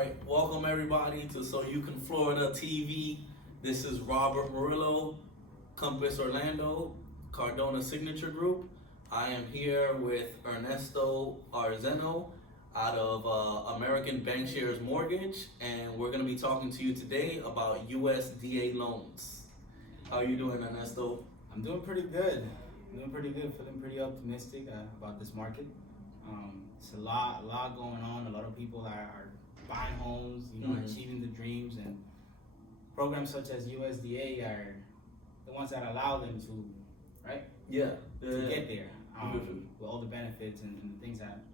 right, welcome everybody to 𝐥𝐬𝐭𝐞𝐝 Florida TV. This is Robert Morillo, Compass Orlando, Cardona Signature Group. I am here with Ernesto Arzeno out of American Bankshares Mortgage, and we're going to be talking to you today about USDA loans. How are you doing, Ernesto? I'm doing pretty good. Feeling pretty optimistic about this market. It's a lot going on. A lot of people are buying homes, achieving the dreams, and programs such as USDA are the ones that allow them to, right? Yeah. To get there with all the benefits and the things that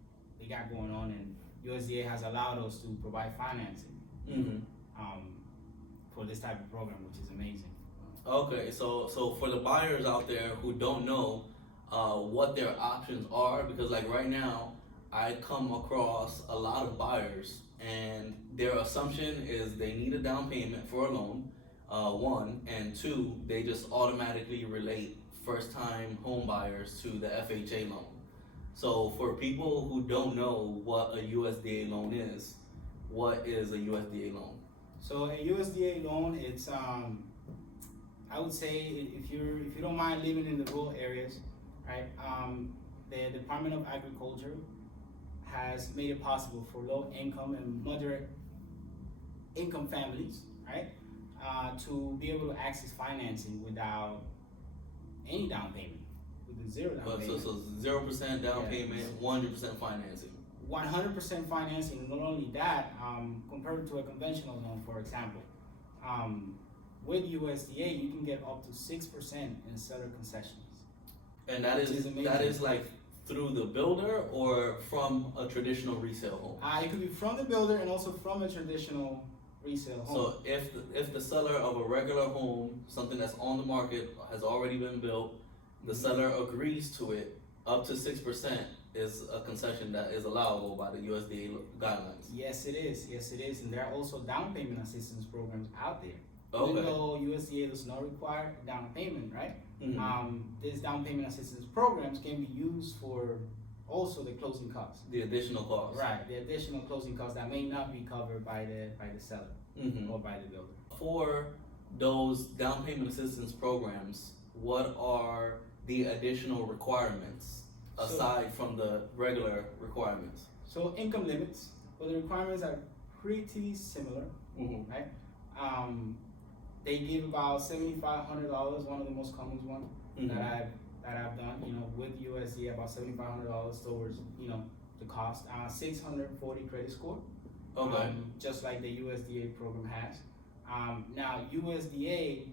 they got going on, and USDA has allowed us to provide financing for this type of program, which is amazing. Okay, so for the buyers out there who don't know what their options are, because like right now, I come across a lot of buyers and their assumption is they need a down payment for a loan, one, and two, they just automatically relate first-time home buyers to the FHA loan. So for people who don't know what a USDA loan is, what is a USDA loan? So a USDA loan, it's I would say if you don't mind living in the rural areas, right? The Department of Agriculture has made it possible for low income and moderate income families, right, to be able to access financing without any down payment, with a zero down payment. So 0% down payment, 100% financing. 100% financing, and not only that, compared to a conventional loan, for example, with USDA, you can get up to 6% in seller concessions. And that is like through the builder or from a traditional resale home? It could be from the builder and also from a traditional resale home. So if the seller of a regular home, something that's on the market, has already been built, the seller agrees to it, up to 6% is a concession that is allowable by the USDA guidelines. Yes, it is, and there are also down payment assistance programs out there. Okay. Even though USDA does not require down payment, right? Mm-hmm. These down payment assistance programs can be used for also the closing costs. The additional costs. Right, the additional closing costs that may not be covered by the seller or by the builder. For those down payment assistance programs, what are the additional requirements aside from the regular requirements? So income limits, well, the requirements are pretty similar, right? They give about $7,500, one of the most common ones that I've done, with USDA, about $7,500 towards, the cost. 640 credit score, just like the USDA program has. Now USDA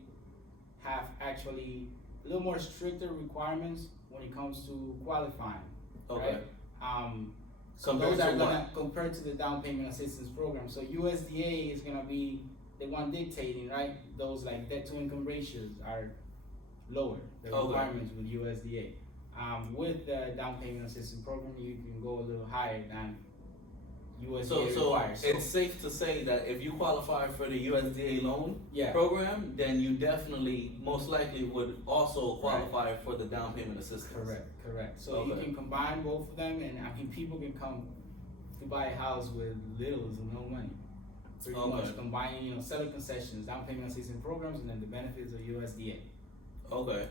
have actually a little more stricter requirements when it comes to qualifying, right? So those are gonna compared to the down payment assistance program. So USDA is gonna be the one dictating, right? Those like debt to income ratios are lower, the requirements with USDA. With the down payment assistance program, you can go a little higher than USDA requires. So it's safe to say that if you qualify for the USDA loan program, then you definitely, most likely, would also qualify for the down payment assistance. Correct. So you can combine both of them, and people can come to buy a house with little to no money. Pretty much combining, seller concessions, down payment assistance programs, and then the benefits of USDA. Okay.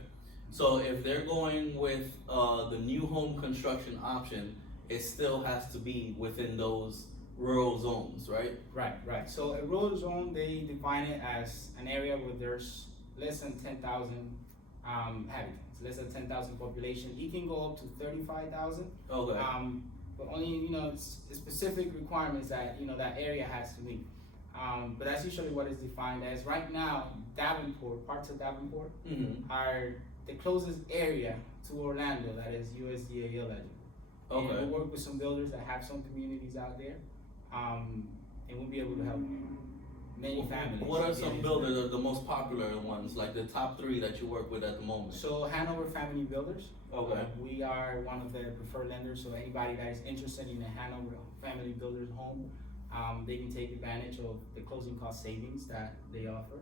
So if they're going with the new home construction option, it still has to be within those rural zones, right? Right. So a rural zone, they define it as an area where there's less than 10,000 inhabitants, less than 10,000 population. It can go up to 35,000. Okay. But only, specific requirements that, that area has to meet. But that's usually what is defined as. Right now, Davenport, parts of Davenport are the closest area to Orlando that is USDA eligible. And we'll work with some builders that have some communities out there, and we'll be able to help many families. What are some builders that are the most popular ones, like the top 3 that you work with at the moment? So Hanover Family Builders. Okay. We are one of the preferred lenders, so anybody that is interested in a Hanover Family Builders home, they can take advantage of the closing cost savings that they offer.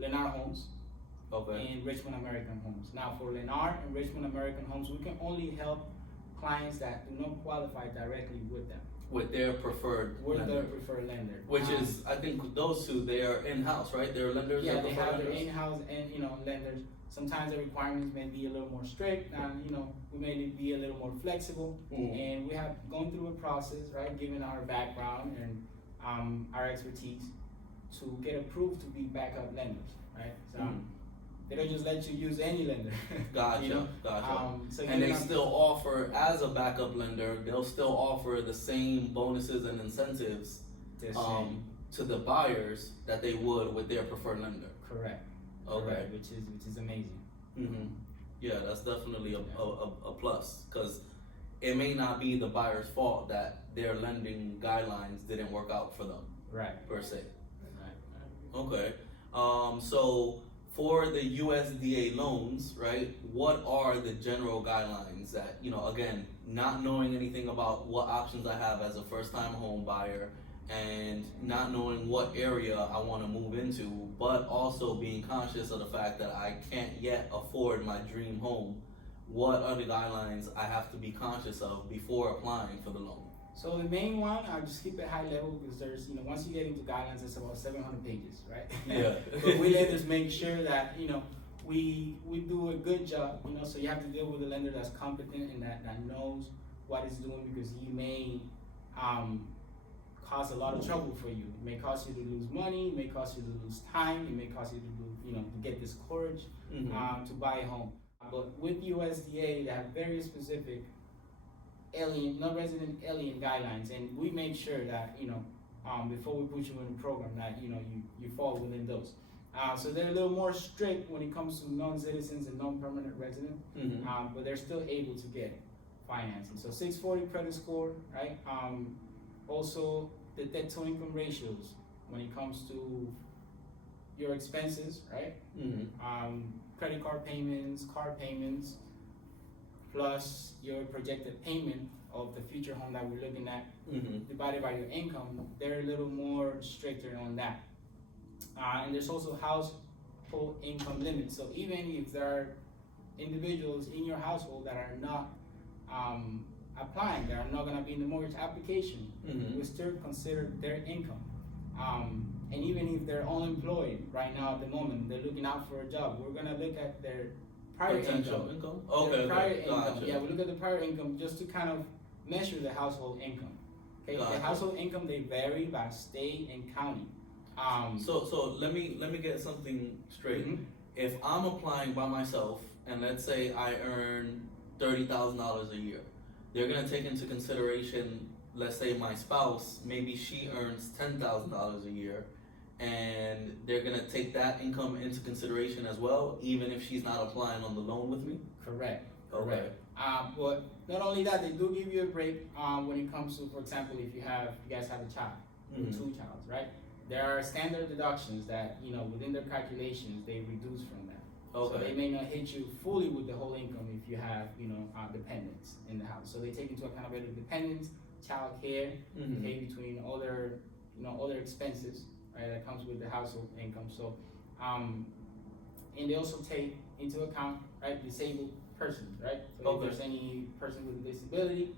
Lennar Homes. And Richmond American Homes. Now for Lennar and Richmond American Homes, we can only help clients that do not qualify directly with them. with their preferred With lender. their preferred lender. Which is, I think those two, they are in-house, right? They're lenders. Yeah, they have their lenders? in-house and, you know, lenders. Sometimes the requirements may be a little more strict, and, you know, we may be a little more flexible. And we have gone through a process, right, given our background and our expertise, to get approved to be backup lenders, right? So they don't just let you use any lender. Gotcha, you know? gotcha. So and they still offer, as a backup lender, they'll still offer the same bonuses and incentives to the buyers that they would with their preferred lender. Correct. Okay. Correct, which is amazing. Yeah, that's definitely a plus, because it may not be the buyer's fault that their lending guidelines didn't work out for them. Right. Per se. Right. Okay. So for the USDA loans, right, what are the general guidelines that, you know, again, not knowing anything about what options I have as a first-time home buyer and not knowing what area I want to move into, but also being conscious of the fact that I can't yet afford my dream home, what are the guidelines I have to be conscious of before applying for the loan? So the main one, I'll just keep it high level, because there's, you know, once you get into guidelines, it's about 700 pages, right? Yeah. But we let us make sure that, you know, we do a good job, you know, so you have to deal with a lender that's competent and that knows what it's doing, because he may cause a lot of trouble for you. It may cause you to lose money, it may cause you to lose time, it may cause you to, you know, to get discouraged to buy a home. But with USDA, they have very specific non-resident alien guidelines, and we make sure that, you know, before we put you in a program, that, you know, you fall within those. So they're a little more strict when it comes to non-citizens and non-permanent residents, but they're still able to get financing. So 640 credit score, right? Also the debt to income ratios when it comes to your expenses, right? Credit card payments, car payments, plus your projected payment of the future home that we're looking at, divided by your income. They're a little more stricter on that. And there's also household income limits. So even if there are individuals in your household that are not applying, that are not going to be in the mortgage application, we still consider their income. And even if they're unemployed right now at the moment, they're looking out for a job, we're going to look at their prior income. Okay, prior income. Gotcha. Yeah, we look at the prior income just to kind of measure the household income. Okay, Gotcha. The household income, they vary by state and county. So let me get something straight. If I'm applying by myself, and let's say I earn $30,000 a year, they're gonna take into consideration, let's say my spouse, maybe she earns $10,000 a year, and they're gonna take that income into consideration as well, even if she's not applying on the loan with me? Correct. Okay. But not only that, they do give you a break when it comes to, for example, if you guys have a child, or two childs, right? There are standard deductions that, you know, within their calculations, they reduce from that. Okay. So they may not hit you fully with the whole income if you have, you know, dependents in the house. So they take into account about dependents, child care, okay, between other, you know, other expenses, right, that comes with the household income. So, and they also take into account, right, disabled persons, right? So if there's any person with a disability,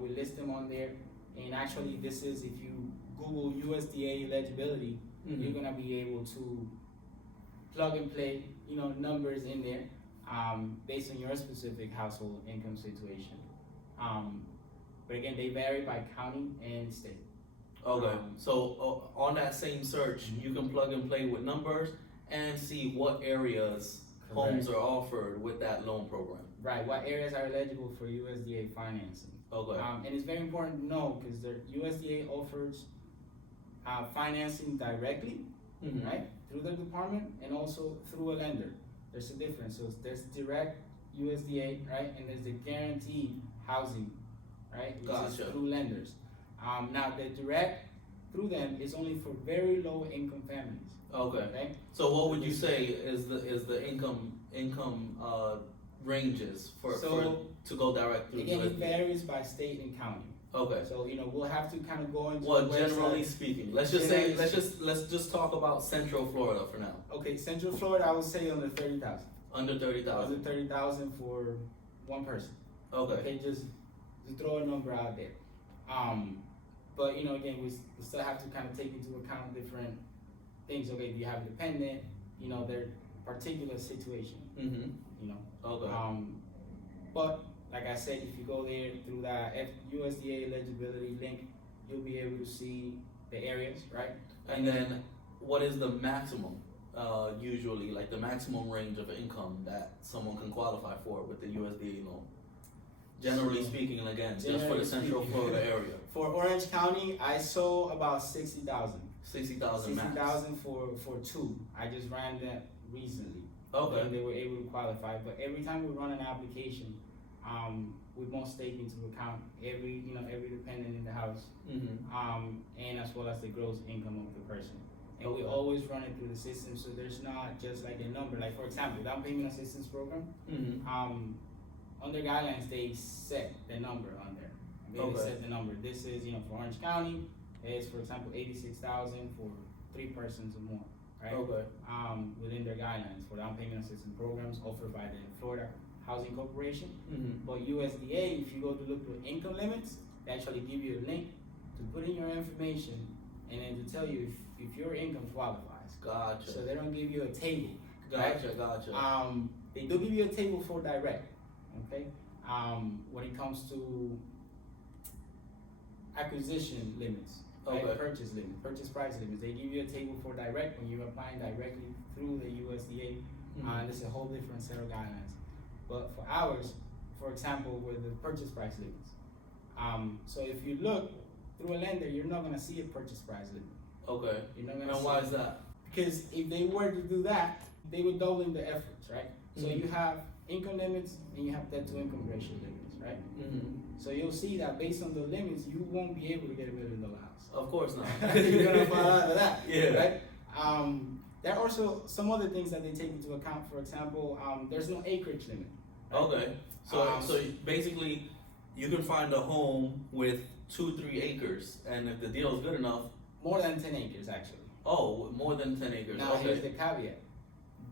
we list them on there. And actually, this is, if you Google USDA eligibility, you're gonna be able to plug and play, you know, numbers in there based on your specific household income situation. But again, they vary by county and state. Okay, so on that same search, you can plug and play with numbers and see what areas homes are offered with that loan program. Right, what areas are eligible for USDA financing. Okay. And it's very important to know, because the USDA offers financing directly, right, through their department, and also through a lender. There's a difference. So there's direct USDA, right, and there's the guaranteed housing, right, which is through lenders. Now the direct through them is only for very low income families. Okay. So what would you say is the income ranges for to go direct through? Again, it varies by state and county. Okay. So, you know, we'll have to kind of go into. Well, generally speaking, let's just talk about Central Florida for now. Okay, Central Florida, I would say under 30,000. Under 30,000. Under 30,000 for one person. Okay. Okay, just throw a number out there. But again, we still have to kind of take into account different things. Okay, do you have a dependent? Their particular situation. Okay. But like I said, if you go there through that USDA eligibility link, you'll be able to see the areas, right? And then, what is the maximum? Usually, like the maximum range of income that someone can qualify for with the USDA loan. Generally speaking, and again, just for the Central Florida area. For Orange County, I saw about 60,000. 60,000 max. 60,000 for two. I just ran that recently. Okay. And they were able to qualify. But every time we run an application, we must take into account every dependent in the house, and as well as the gross income of the person. And we always run it through the system, so there's not just like a number. Like for example, down payment assistance program. Under guidelines, they set the number on there. They set the number. This is for Orange County. It's for example 86,000 for 3 persons or more, right? Okay. Within their guidelines for down payment assistance programs offered by the Florida Housing Corporation. But USDA, if you go to look for income limits, they actually give you a link to put in your information and then to tell you if your income qualifies. Gotcha. So they don't give you a table. Gotcha. Right? Gotcha. They do give you a table for direct. Okay. When it comes to acquisition limits, right? Okay. Purchase limit, purchase price limits, they give you a table for direct when you're applying directly through the USDA. And it's a whole different set of guidelines. But for ours, for example, with the purchase price limits, so if you look through a lender, you're not gonna see a purchase price limit. Okay. You're not gonna And why is that? Because if they were to do that, they would double the efforts, right? So you have income limits and you have debt to income ratio limits, right? So you'll see that based on the limits, you won't be able to get $1 million house. Of course not. You're gonna fall out of that, Yeah. right? There are also some other things that they take into account. For example, there's no acreage limit. Right? Okay. So basically, you can find a home with 2-3 acres, and if the deal is good enough, More than 10 acres, actually. oh, more than 10 acres. Now, Okay. here's the caveat.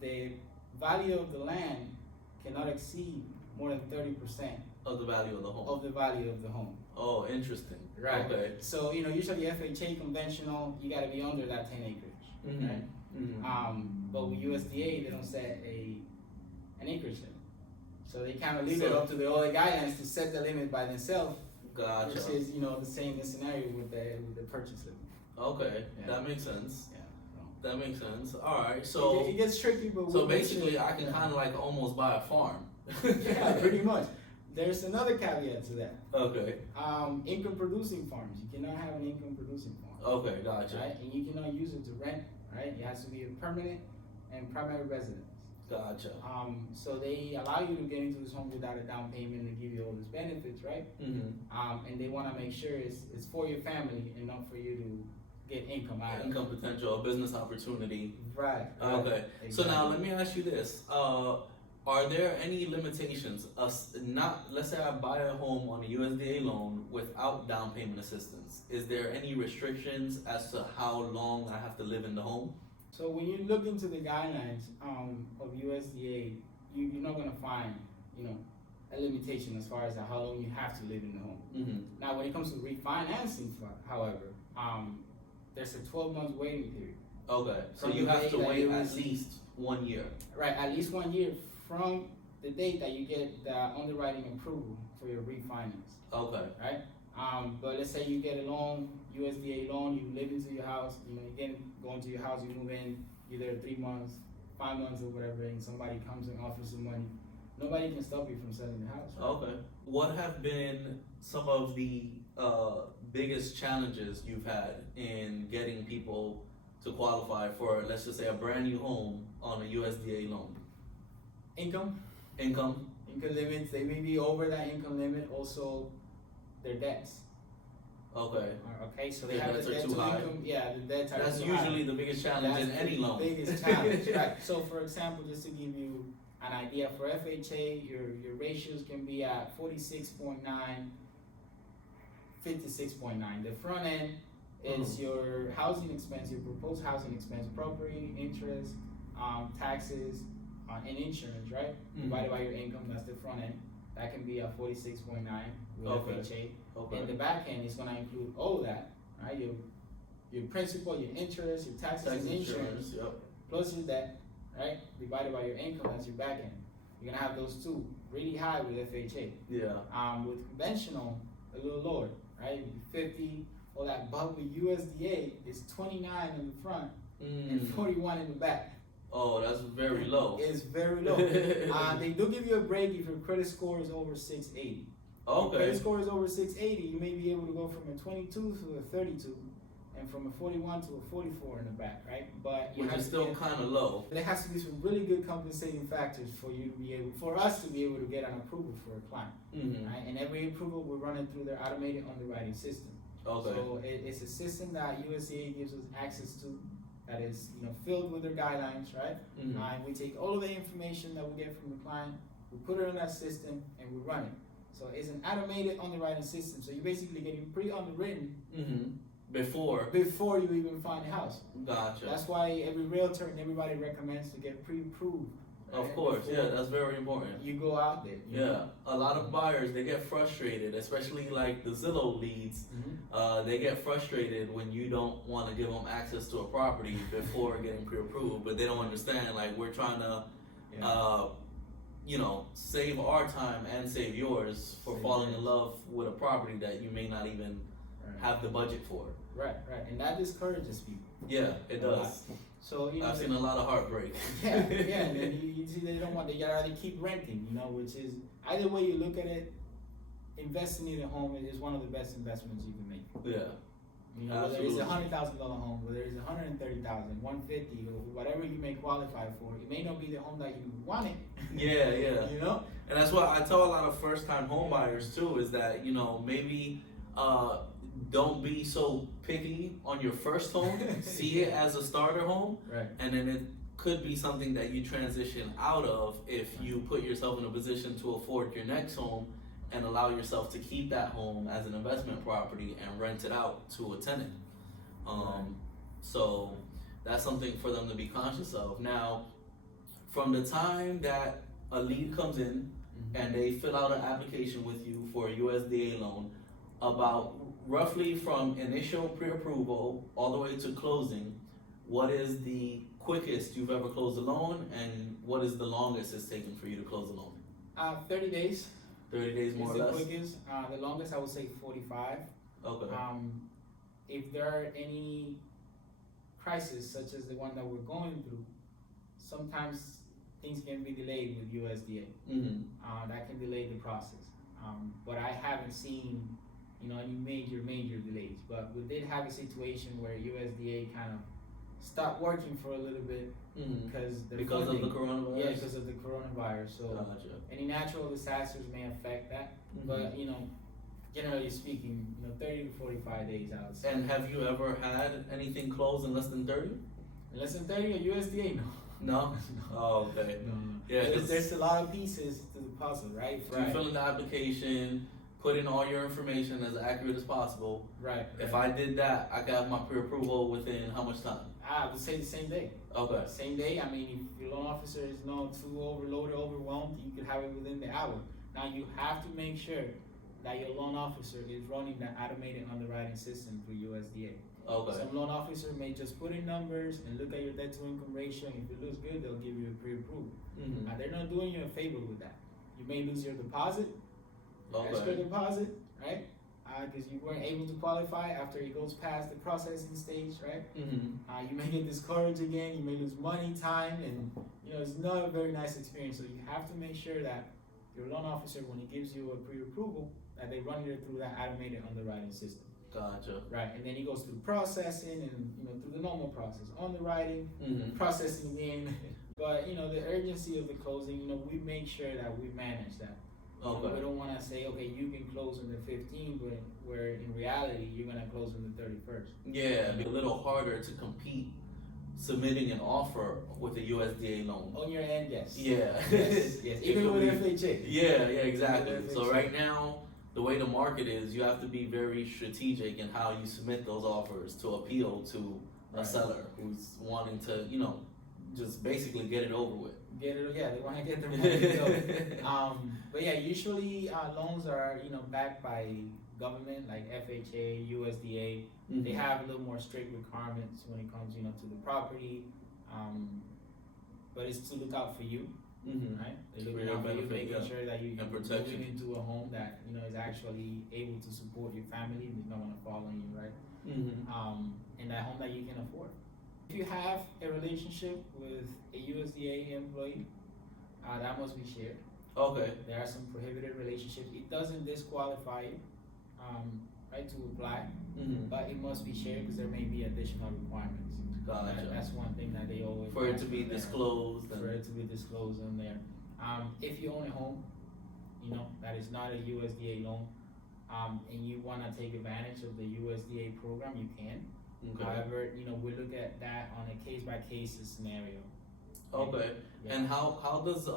The value of the land cannot exceed more than 30% Of the value of the home. of the value of the home. Oh, interesting. Right. Okay. So, usually FHA conventional, you gotta be under that 10 acreage, right? But with USDA, they don't set an acreage limit. So they kind of leave it up to the other guidelines to set the limit by themselves. Gotcha. Which is, the same scenario with the purchase limit. Okay, Yeah. that makes sense. Yeah. That makes sense. All right, so It gets tricky, but so basically, I can kind of like almost buy a farm. Yeah, pretty much. There's another caveat to that. Okay. Income producing farms. You cannot have an income producing farm. Okay, gotcha. Right? And you cannot use it to rent, right? It has to be a permanent and primary residence. Gotcha. So they allow you to get into this home without a down payment and give you all these benefits, right? And they want to make sure it's for your family and not for you to get income out of it. Income potential, a business opportunity. Right. Okay. Exactly. So now let me ask you this. Are there any limitations? Let's say I buy a home on a USDA loan without down payment assistance. Is there any restrictions as to how long I have to live in the home? So when you look into the guidelines of USDA, you're not gonna find, a limitation as far as how long you have to live in the home. Now, when it comes to refinancing, however, there's a 12-month waiting period. Okay. So From you the have day to that wait you at receive- least 1 year. Right, at least 1 year from the date that you get the underwriting approval for your refinance. Okay. Right? But let's say you get a loan, USDA loan, you live into your house, go into your house, you move in, you're there 3 months, 5 months or whatever, and somebody comes and offers some money. Nobody can stop you from selling the house. Right? Okay. What have been some of the biggest challenges you've had in getting people to qualify for, let's just say, a brand new home on a USDA loan? Income Income? limits, they may be over that income limit, also their debts. Okay. Okay, so they Their have debts the are debt too to high. income, yeah, the debts are That's too usually high. the biggest challenge in That's any the loan. biggest challenge, right? So for example, just to give you an idea, for FHA, your ratios can be at 46.9, 56.9. The front end is your housing expense, your proposed housing expense, property, interest, taxes, and insurance, right? Divided by your income, that's the front end. That can be at 46.9 with Okay. FHA. Okay. And the back end is gonna include all that, right? Your principal, your interest, your taxes and insurance, yep. plus your debt, right? Divided by your income, that's your back end. You're gonna have those two really high with FHA. Yeah. With conventional, a little lower, right? 50, all that. But with USDA, it's 29 in the front and 41 in the back. Oh, that's very low. It's very low. They do give you a break if your credit score is over 680. Okay. If your credit score is over 680, you may be able to go from a 22 to a 32, and from a 41 to a 44 in the back, right? But you which have is still kind of low. There has to be some really good compensating factors for you to be able, for us to be able to get an approval for a client, right? And every approval we're running through their automated underwriting system. Okay. So it's a system that USDA gives us access to, that is, filled with their guidelines, right? And we take all of the information that we get from the client, we put it in that system, and we run it. So it's an automated underwriting system. So you're basically getting pre-underwritten before you even find a house. Gotcha. That's why every realtor and everybody recommends to get pre-approved. Right? Of course, yeah, that's very important. You go out there. Yeah, a lot of buyers, they get frustrated, especially like the Zillow leads. They get frustrated when you don't want to give them access to a property before getting pre-approved, but they don't understand, like, we're trying to save our time and save yours for falling in love with a property that you may not even have the budget for. Right, and that discourages people. Yeah, it does. So I've seen a lot of heartbreak. Yeah, and then you see they don't want, they rather keep renting, which is, either way you look at it, investing in a home is one of the best investments you can make. Yeah. Whether it's $100,000 home, whether it's $130,000, $150,000, or whatever you may qualify for, it may not be the home that you wanted. Yeah. And that's what I tell a lot of first-time home buyers too, is that maybe don't be so picky on your first home. See it as a starter home, right? And then it could be something that you transition out of if you put yourself in a position to afford your next home and allow yourself to keep that home as an investment property and rent it out to a tenant. So that's something for them to be conscious of. Now, from the time that a lead comes in and they fill out an application with you for a USDA loan, about roughly from initial pre-approval all the way to closing, what is the quickest you've ever closed a loan, and what is the longest it's taken for you to close a loan? 30 days. 30 days more or less? The quickest. The longest I would say 45. Okay. If there are any crises such as the one that we're going through, sometimes things can be delayed with USDA. That can delay the process. But I haven't seen any major delays. But we did have a situation where USDA kind of stopped working for a little bit because of the coronavirus? Yeah, because of the coronavirus. So Gotcha. Any natural disasters may affect that. But generally speaking, 30 to 45 days, I would say. And have you ever had anything close in less than 30? In less than 30 at USDA? No. No? Oh, okay. No. Yeah, there's a lot of pieces to the puzzle, right? You fill in the application, put in all your information as accurate as possible. Right. If I did that, I got my pre-approval within how much time? I would say the same day. Okay. Same day. I mean, if your loan officer is too overloaded, overwhelmed, you could have it within the hour. Now you have to make sure that your loan officer is running that automated underwriting system through USDA. Okay. Some loan officer may just put in numbers and look at your debt to income ratio, and if it looks good, they'll give you a pre-approval. Now they're not doing you a favor with that. You may lose your deposit, extra deposit, right? Because you weren't able to qualify after it goes past the processing stage, right? You may get discouraged again, you may lose money, time, and it's not a very nice experience. So you have to make sure that your loan officer, when he gives you a pre-approval, that they run it through that automated underwriting system. Gotcha. Right, and then he goes through processing and through the normal process, underwriting, processing again. But the urgency of the closing, we make sure that we manage that. We don't want to say, okay, you can close on the 15th, but where in reality you're gonna close on the 31st. Yeah, it'd be a little harder to compete submitting an offer with a USDA loan. On your end, yes. Yeah. Yes. Even with FHA. Yeah, exactly. So right now, the way the market is, you have to be very strategic in how you submit those offers to appeal to a seller who's wanting to, just basically get it over with. They want to get their money go. But yeah, usually loans are backed by government like FHA, USDA. Mm-hmm. They have a little more strict requirements when it comes to the property, but it's to look out for you, mm-hmm. right? They're looking out for you, making sure that you're moving into a home that is actually able to support your family and is not going to fall on you, right? Mm-hmm. And that home that you can afford. If you have a relationship with a USDA employee, that must be shared. Okay. There are some prohibited relationships. It doesn't disqualify you, right, to apply, mm-hmm. but it must be shared because there may be additional requirements. Gotcha. That's one thing that they always for it to be disclosed. For it to be disclosed in there. If you own a home, that is not a USDA loan, and you want to take advantage of the USDA program, you can. Okay. However, we look at that on a case-by-case scenario. Okay. Yeah. And how does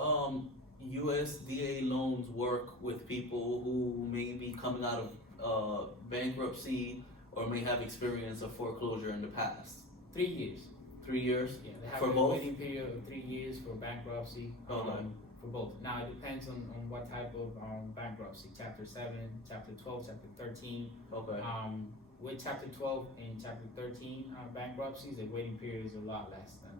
USDA loans work with people who may be coming out of bankruptcy or may have experience of foreclosure in the past? 3 years. 3 years? Yeah, they have for a both? waiting period of 3 years for bankruptcy. Okay. For both. Now it depends on what type of bankruptcy. Chapter 7, Chapter 12, Chapter 13. Okay. With Chapter 12 and Chapter 13 bankruptcies, the waiting period is a lot less than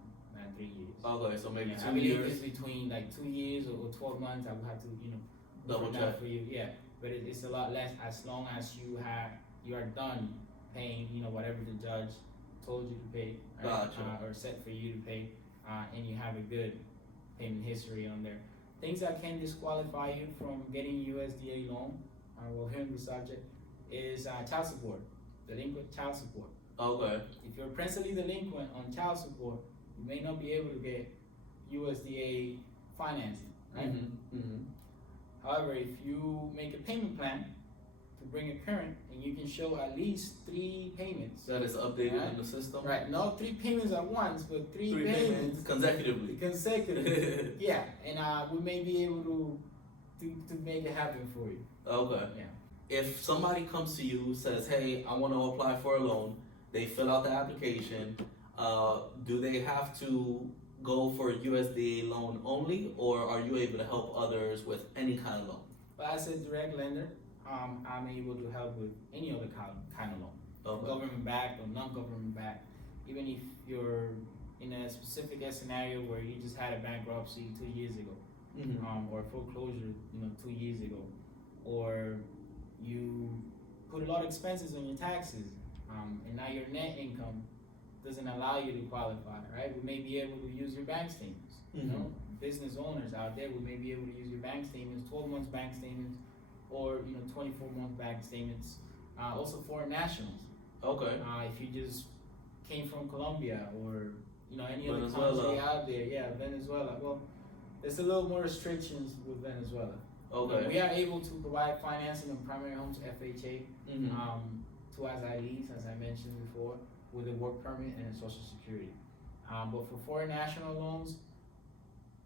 3 years. Okay, so maybe 2 years. I believe it's between like 2 years or 12 months. I would have to double check for you. Yeah, but it's a lot less as long as you are done paying whatever the judge told you to pay, right? Gotcha. Or set for you to pay, and you have a good payment history on there. Things that can disqualify you from getting USDA loan, well, here in the subject, is child support, delinquent child support. Okay. If you're principally delinquent on child support, you may not be able to get USDA financing, right? Mm-hmm. Mm-hmm. However, if you make a payment plan to bring it current, and you can show at least 3 payments. That is updated in the system? Right, not 3 payments at once, but 3 payments consecutively. Yeah, and we may be able to make it happen for you. Okay. Yeah. If somebody comes to you, says, hey, I want to apply for a loan, they fill out the application, do they have to go for a USDA loan only, or are you able to help others with any kind of loan? But as a direct lender, I'm able to help with any other kind of loan. Okay. Government backed or non-government backed. Even if you're in a specific scenario where you just had a bankruptcy 2 years ago, mm-hmm. Or foreclosure, 2 years ago, or you put a lot of expenses on your taxes, and now your net income doesn't allow you to qualify, right? We may be able to use your bank statements. Mm-hmm. Business owners out there, we may be able to use your bank statements, 12 months bank statements, or 24-month bank statements. Also foreign nationals. Okay. If you just came from Colombia or any other Venezuela. country out there, yeah, Venezuela. Well, there's a little more restrictions with Venezuela. Okay. We are able to provide financing on primary homes, FHA, mm-hmm. To asylees, as I mentioned before, with a work permit and a social security. But for foreign national loans,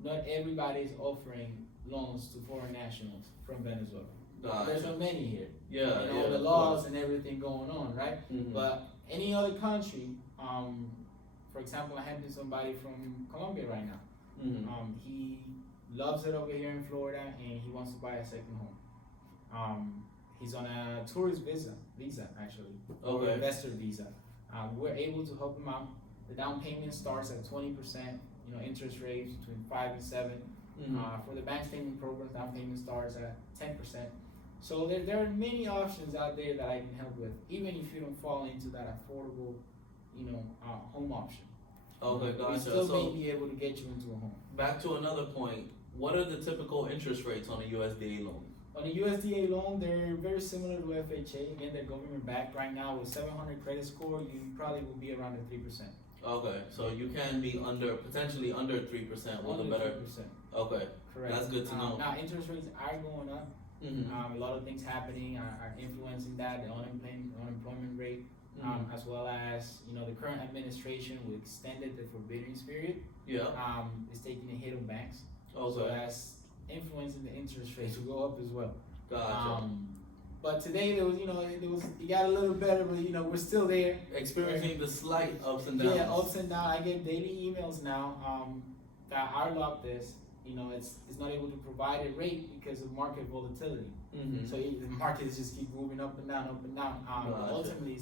not everybody is offering loans to foreign nationals from Venezuela. Gotcha. There's not many here. Yeah, the laws and everything going on, right? Mm-hmm. But any other country, for example, I have somebody from Colombia right now. Mm-hmm. He loves it over here in Florida, and he wants to buy a second home. He's on a tourist visa actually, or investor visa. We're able to help him out. The down payment starts at 20%. Interest rates between 5 and 7. Mm-hmm. For the bank statement programs, down payment starts at 10%. So there are many options out there that I can help with, even if you don't fall into that affordable, home option. Okay, gotcha. We still may be able to get you into a home. Back to another point. What are the typical interest rates on a USDA loan? On a USDA loan, they're very similar to FHA. Again, they're government backed. Right now, with 700 credit score, you probably will be around the 3%. Okay, so you can be potentially under 3% with a better. 3%. Okay, correct. That's good to know. Now, interest rates are going up. Mm-hmm. A lot of things happening are influencing that. The unemployment rate, as well as the current administration who extended the forbearance period. Yeah. Is taking a hit on banks. Okay. So that's influencing the interest rates to go up as well. Gotcha. But today there was, it got a little better, but we're still there. Experiencing the slight ups and downs. Yeah, ups and downs. I get daily emails now that our lock this, it's not able to provide a rate because of market volatility. So the markets just keep moving up and down, up and down. But ultimately,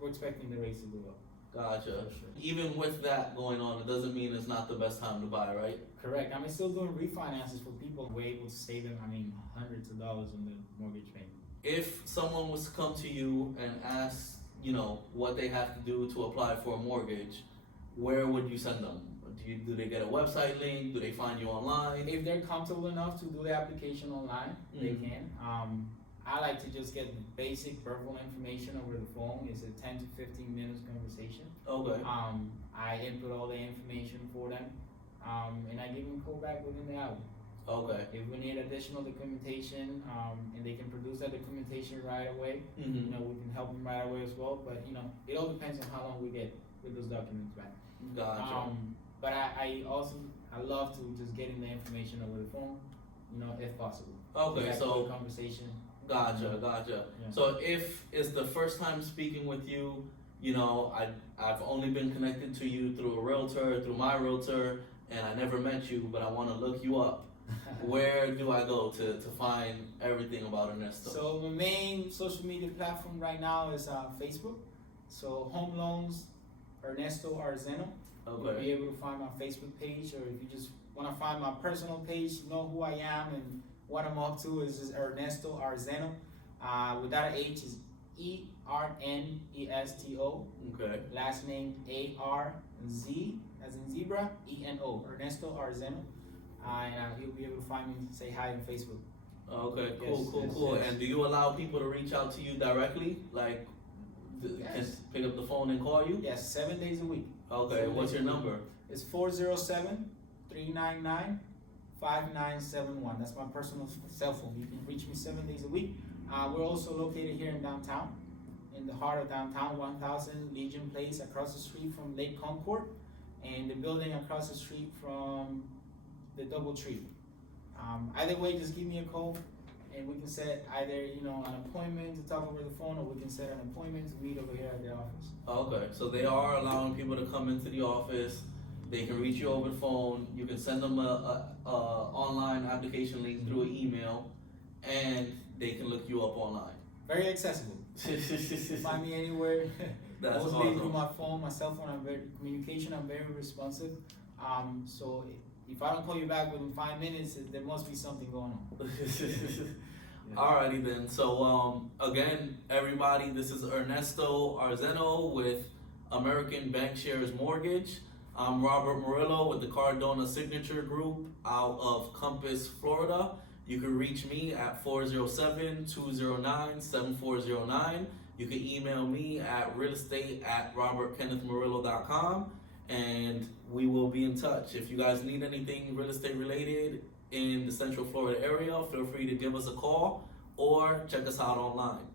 we're expecting the rates to go up. Gotcha. Sure. Even with that going on, it doesn't mean it's not the best time to buy, right? Correct. Still doing refinances for people. We're able to save them, hundreds of dollars on the mortgage payment. If someone was to come to you and ask, what they have to do to apply for a mortgage, where would you send them? Do they get a website link? Do they find you online? If they're comfortable enough to do the application online, they can. I like to just get the basic verbal information over the phone. It's a 10 to 15 minutes conversation. Okay. I input all the information for them, and I give them a call back within the hour. Okay. If we need additional documentation, and they can produce that documentation right away, we can help them right away as well. But it all depends on how long we get with those documents back. Gotcha. But I love to just getting the information over the phone, if possible. Okay, so conversation. Gotcha. Yeah. So if it's the first time speaking with you, I've only been connected to you through a realtor, through my realtor, and I never met you, but I want to look you up. Where do I go to find everything about Ernesto? So my main social media platform right now is Facebook. So Home Loans, Ernesto 𝐴𝐻𝐻. Okay. You'll be able to find my Facebook page, or if you just want to find my personal page, know who I am and what I'm up to, is just Ernesto 𝐴𝐻𝐻. Without an H is 𝐿𝐿ESTO. Okay. Last name ARZ, as in zebra, ENO. Ernesto 𝐴𝐻𝐻. And you'll be able to find me, say hi on Facebook. Okay, cool. Yes. And do you allow people to reach out to you directly? Like, can pick up the phone and call you? Yes, 7 days a week. Okay, what's your number? It's 407-399-5971. That's my personal cell phone. You can reach me 7 days a week. We're also located here in downtown, in the heart of downtown, 1000 Legion Place, across the street from Lake Concord, and the building across the street from the DoubleTree. Either way, just give me a call, and we can set either an appointment to talk over the phone, or we can set an appointment to meet over here at the office. Okay, so they are allowing people to come into the office. They can reach you over the phone. You can send them a online application link through an email, and they can look you up online. Very accessible. Find me anywhere. That's mostly awesome. through my phone, my cell phone. I'm very responsive. So if I don't call you back within 5 minutes, there must be something going on. Alrighty then. So again, everybody, this is Ernesto 𝐴𝐻𝐻 with American Bankshares Mortgage. I'm Robert Morillo with the Cardona Signature Group out of Compass, Florida. You can reach me at 407-209-7409. You can email me at realestate@robertkennethmorillo.com, and we will be in touch. If you guys need anything real estate related in the Central Florida area, feel free to give us a call or check us out online.